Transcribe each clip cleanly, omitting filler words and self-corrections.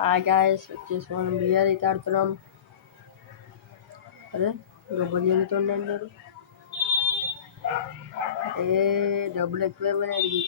Hi guys వచ్చేసి మనం బియర్ అయితే ఆడుతున్నాం. అరే డబ్బులు జరుగుతుండండి. ఏ డబ్బులు ఎక్కువైపోయినాయి.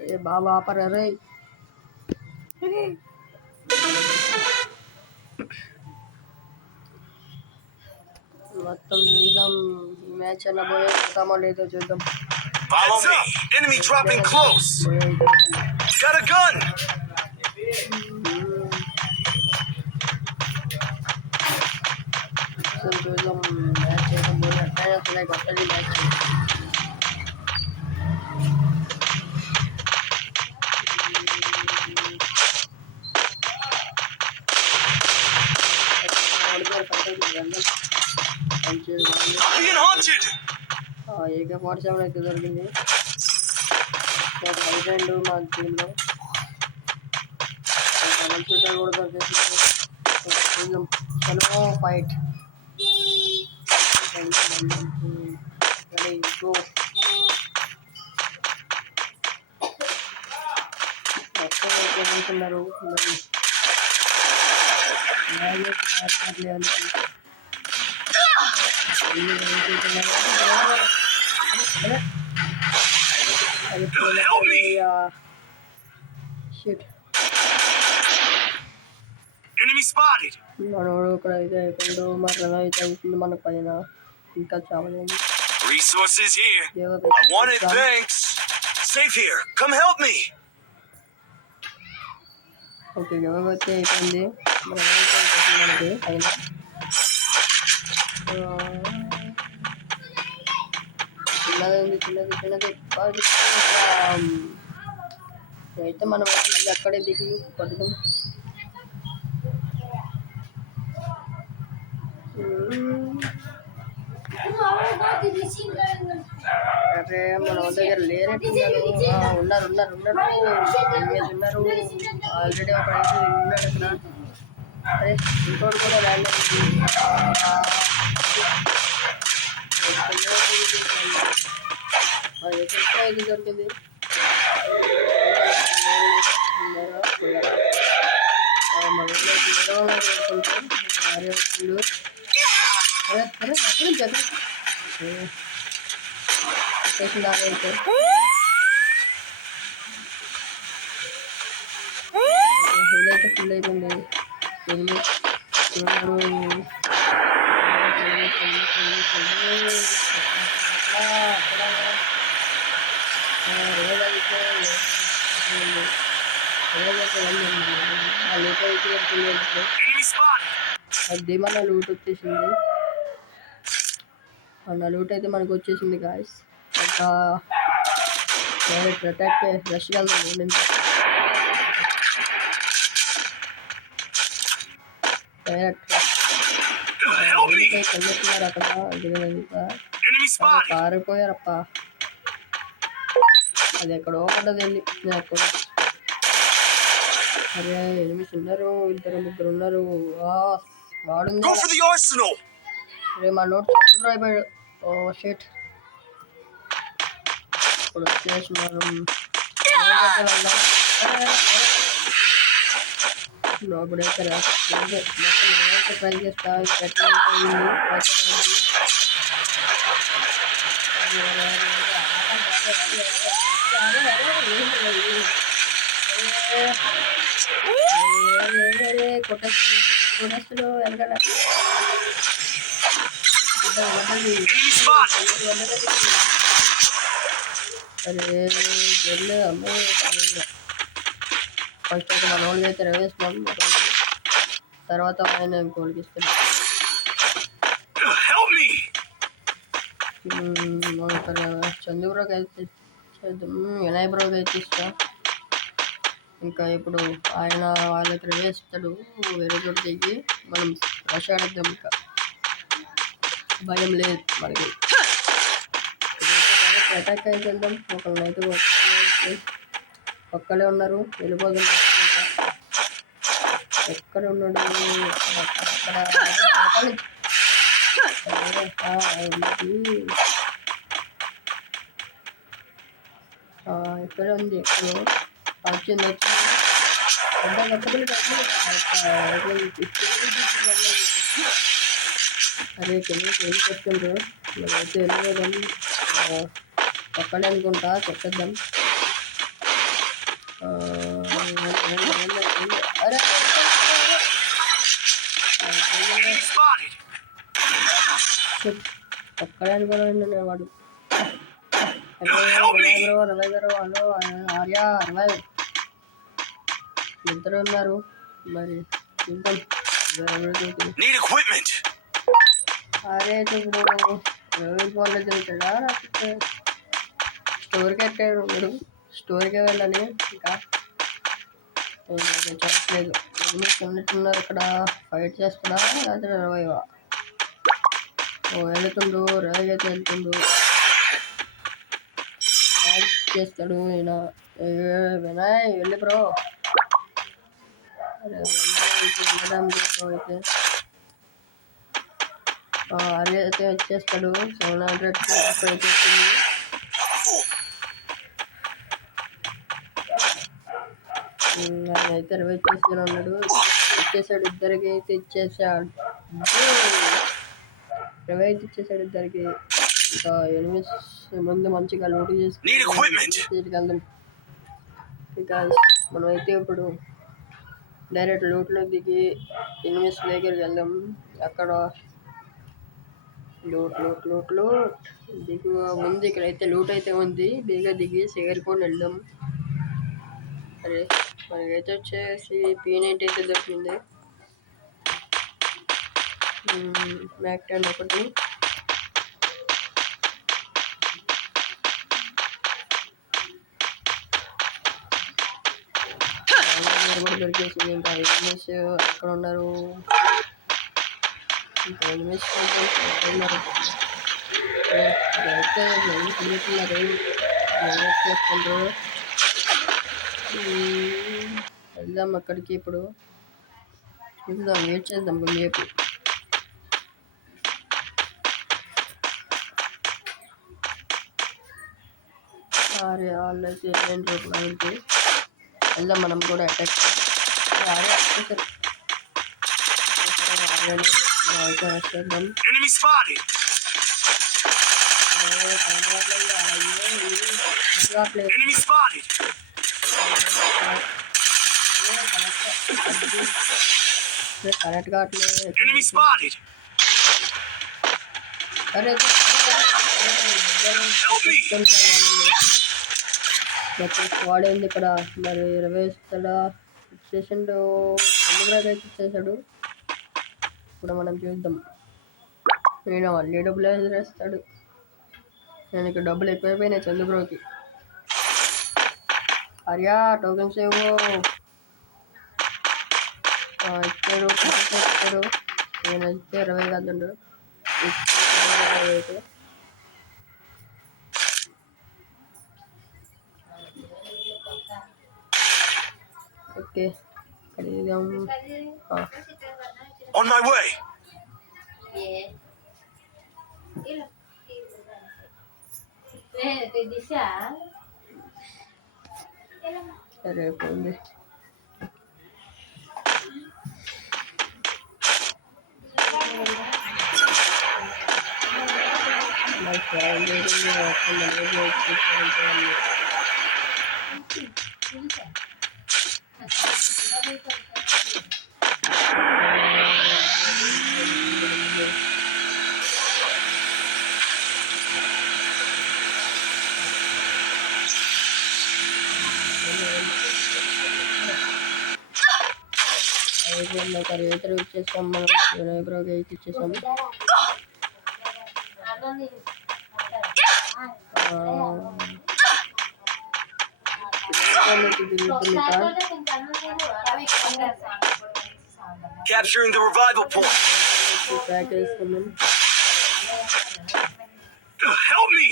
ఏ బాబా ఆపరా రే. మొత్తం చూద్దాం ఈ మ్యాచ్ అన్న పోయేస్తామో లేదో చూద్దాం. Follow me. Enemy dropping close. Got a gun. చూద్దాం మ్యాచ్ చేయడం పోయి అట్లనే వస్తున్నాయి కొత్తది మ్యాచ్. Being haunted. AK-47 అయితే దొరికింది. ఐలాండ్ మా టీంలో డబల్ షూటర్ కూడా దొరికింది. చలో ఫైట్ గో. మొత్తం Enemy spotted. మనోడు ఇక్కడ అయితే అయిపోయిండు. మరణ అయితే అవుతుంది మన పైన. ఇంకా చాలా Resources here. I want it, thanks. Safe here. Come help me. Okay ఎవరు అయితే అయిపోయింది. మనకి పైన చిన్నది అయితే మనం మళ్ళీ అక్కడే దిగి కొట్టడం. అరే మన దగ్గర లేనట్టున్నారు. ఉన్నారు ఆల్రెడీ ఒక ఉన్నాడు అక్కడ. అరే ఇంకోటి కూడా ర్యాండమ్ ఇది దొరికింది. ఇదైతే ఫుల్ అయిపోయింది. అది మన లూట్ వచ్చేసింది. మన లూట్ అయితే మనకు వచ్చేసింది గాయస్. ఇంకా అటాక్ రష్ వెళ్తుంది. అక్కడ పారిపోయారప్ప. అది ఎక్కడో పడ్డది వెళ్ళి. అరే ఎనిమిది ఉన్నారు, ఇద్దరు ముగ్గురు ఉన్నారు. వాడుంది. అరే మా నోట్ చంద్ర అయిపోయాడు. Oh shit. ఇప్పుడు వచ్చేసి మనం ఇప్పుడైతే ట్రై చేస్తా. కొట్టేస్తులు వెనకాల. అరే వెళ్ళి అమ్మాయి ఫస్ట్ అయితే మన వాళ్ళు అయితే రవేస్తున్నాం. తర్వాత ఆయన ఇంకోళ్ళకి ఇస్తాం. చంద్రబ్రోకి అయితే వినయ్ బ్రోకి అయితే ఇస్తాం. ఇంకా ఇప్పుడు ఆయన వాళ్ళకి వేస్తాడు. వేరే చోటు దిగి మనం రష్ ఆడద్దాం. ఇంకా భయం లేదు మనకి. అటాక్ అయితే వెళ్దాం. ఒకళ్ళని అయితే ఒక్కడే ఉన్నారు. వెళ్ళిపోదాం. ఎక్కడ ఉన్నాడు? ఎక్కడ ఉంది? ఎక్కడ వచ్చింది. అరే కింద ఏం చెప్తుండ్రు మనమైతే వెళ్ళిపోదాం. ఒక్కడే అనుకుంటా చెప్పేద్దాం. అరే Enemy spotted. ఒక్కడే అనుకోనండి నేను వాడు. Help me. రవై గారు హలో ఆర్య రవై ఇద్దరు ఉన్నారు. మరి చూద్దాం. Need equipment. అరే ఇప్పుడు రవి ఫోన్లో చదువుతాడా లేకపోతే స్టోర్కి ఎట్టాడు మీరు? స్టోర్కే వెళ్ళాలి. ఇంకా చెప్పలేదు. ఉన్నట్టున్నారు ఇక్కడ. ఫైట్ చేస్తాడా లేకపోతే రవైవా? వెళ్తుండు రవి అయితే వెళ్తుండు. చేస్తాడు ఈయన. వినాయ్ వెళ్ళి బ్రో. వెళ్ళడం బ్రో అయితే అరే అయితే వచ్చేస్తాడు. 700 అయితే వచ్చింది. అయితే రవి వచ్చేసి ఉన్నాడు. ఇచ్చేసాడు ఇద్దరికి అయితే ఇచ్చేసాడు. రవి అయితే ఇచ్చేసాడు ఇద్దరికి. ఇంకా ఎనిమిస్ ముందు మంచిగా లోటు చేసుకుంటాం. ఇంకా మనమైతే ఇప్పుడు డైరెక్ట్ లోట్లో దిగి ఎనిమిస్ దగ్గరికి వెళ్దాం. అక్కడ లోట్ దిగు ముందు ఇక్కడైతే లూట్ అయితే ఉంది. దిగి చేరుకొని వెళ్దాం. అరే మనకైతే వచ్చేసి P90 అయితే దొరికింది. మ్యాక్ 10 ఒకటి. కూడా దొరికేసింది. ఇంకా ఎనిమిస్ ఎక్కడ ఉన్నారు? ఇంకా ఎనిమిస్ ఉన్నారు. అయితే చేసుకుంటారు. వెళ్దాం అక్కడికి. ఇప్పుడు చూద్దాం, వెయిట్ చేద్దాం కొంచెంసేపు. అరే వాళ్ళు అయితే ఏంటి మనకి వెళ్దాం. మనం కూడా అటాక్ చేద్దాం. కరెక్ట్ కావట్లేదు. అరే స్క్వాడ్ ఏంది ఇక్కడ? మరి 20 ఇస్తాడా? ఇచ్చేసిండు. చంద్రబాబు అయితే ఇచ్చేసాడు. ఇప్పుడు మనం చూద్దాం. నేను మళ్ళీ డబ్బులు వేస్తాడు. నేను ఇక్కడ డబ్బులు ఎక్కువైపోయినాయి చంద్రబాబుకి. అర్యా టోకెన్స్ ఏవో ఇచ్చాడు. నేను అయితే 20 కాదండు అయితే. Okay On my way. సరే పోయింది. రేటర్ ఇచ్చేసాం. మనం బ్రోకి అయితే ఇచ్చేసాం. Capturing the revival point. Help me.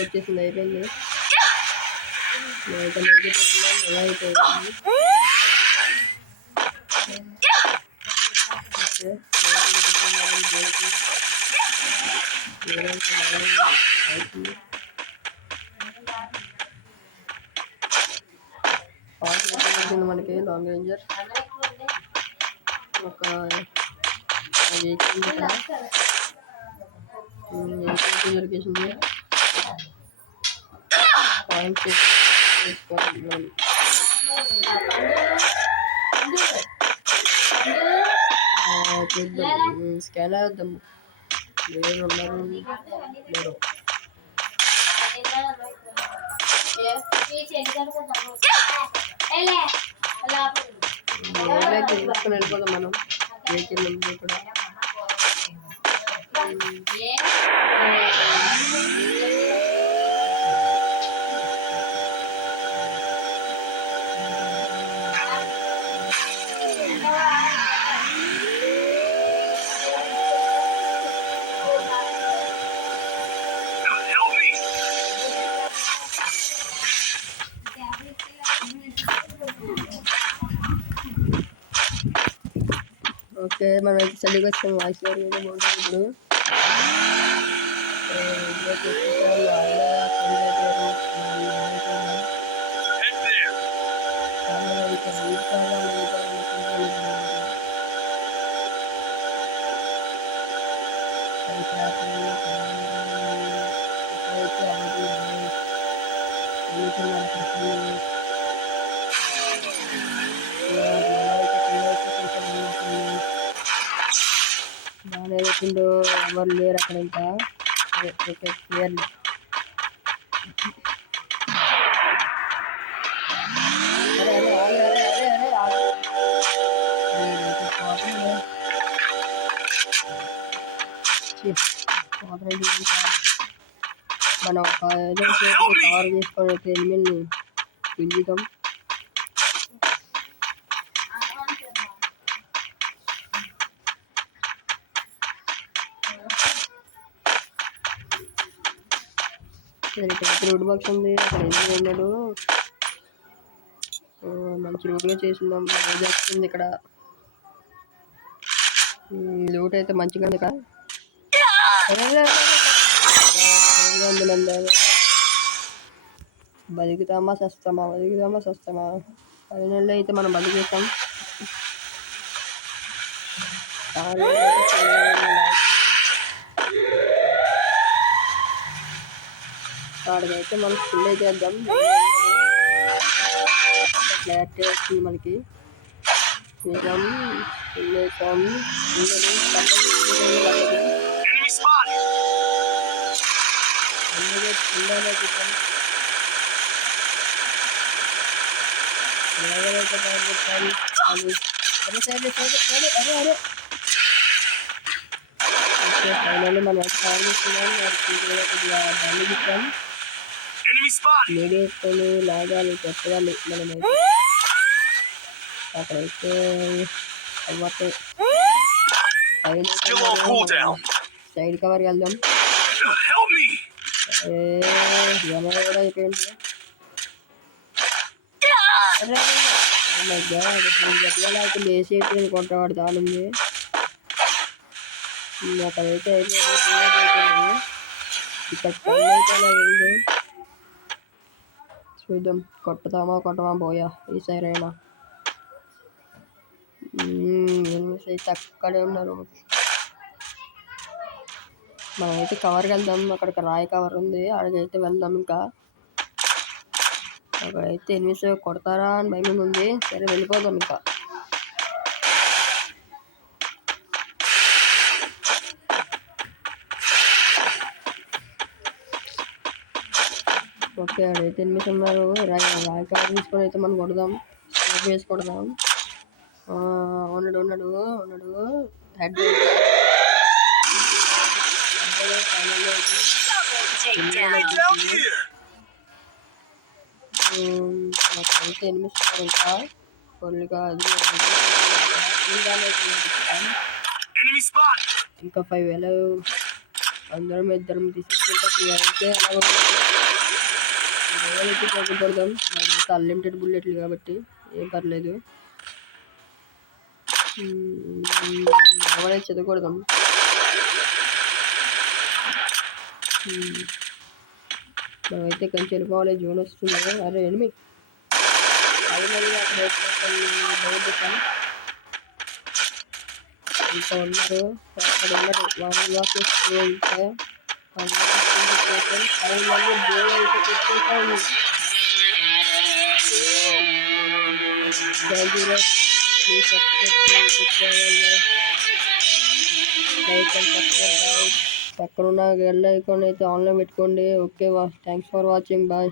వచ్చేసింది. అయిపోయింది. ఓకే మనకి లాంగ్ రేంజర్ ఒక దొరికేసింది పాయింట్స్ తీసుకోవాలి చూద్దాం స్కానర్ వేద్దాం ఎవరు ఉన్నారు లేరు తీసుకొని వెళ్ళిపోదాం మనం వెహికల్ ఉంది కూడా Help me! ఓకే మనం అయితే చలికి వచ్చాం వాయిస్ ఏదో బాగుంటుంది ఇప్పుడు Head there. బాగా అవుతుందో ఎవరు లేరు అక్కడ ఇంకా ఓకే క్లియర్ అరే అరే అరే అరే అరే అరే మనం ఒక ఏదో కవర్ చేసుకొని అయితే ఎనిమిది పిలుద్దాం రోడ్ బాక్స్ ఉంది అక్కడ ఎందుకు ఉన్నాడు మంచి రోడ్గా చేసిందాం రోజు వస్తుంది ఇక్కడ లూట్ అయితే మంచిగా ఉంది ఇక్కడ బతుకుతామా సస్తామా ఫైనల్లో అయితే మనం బతికేస్తాం వాడికైతే మనం ఫుల్ అయితే వేద్దాం క్లారిటీ వస్తుంది మనకి వేద్దాం ఫుల్ వేసాం Enemy spotted. ఫైనల్లీ మనం కాల్ చేస్తున్నాం డ్యామేజ్ ఇస్తాం Enemy spotted. లేడీ వేసుకొని లాగాలి పెట్టాలి మనమైతే అక్కడైతే అవ్వతే Still on cooldown. Side cover వెళ్దాం Help me. జనం కూడా అయిపోయింది గట్టిగా అయితే లేచి అయిపోయింది కొంటవాడు దానింది అక్కడైతే అయిపోయింది ఇక్కడ ఉంది చూద్దాం కొట్టమా పోయా ఈసారి అయినా అయితే అక్కడే ఉన్నారు మనమైతే కవర్కి వెళ్దాం అక్కడికి రాయి కవర్ ఉంది అక్కడికైతే వెళ్దాం ఇంకా అక్కడైతే ఎనిమిది కొడతారా అని భయం ఉంది సరే వెళ్ళిపోదాం ఇంకా ఓకే అక్కడైతే ఎనిమిది ఉన్నారు రాయి కవర్ తీసుకొని అయితే మనం కొడదాం స్టోర్ వేసి కొడదాం ఉన్నాడు హెడ్ Down here. నాకైతే ఎనిమిది ఇంకా ఫుల్గా అది Enemy spotted. ఇంకా 5,000 అందరం ఇద్దరం తీసుకుంటే అయితే అలాగైతే తగ్గుపడదాం అన్లిమిటెడ్ బుల్లెట్లు కాబట్టి ఏం పర్లేదు ఎవరైనా చదవకూడదాం. మనమైతే కొంచెం వెళ్ళిపోవాలి. జోన్ వస్తుంది. అరే ఎనిమి ఇంకా ఉన్నారు. అక్కడ ఉన్నారు. వాళ్ళు వాకిస్తే పక్కన ఉన్న గెల్ ఐకాన్ అయితే ఆన్లో పెట్టుకోండి. Okay thanks for watching. Bye.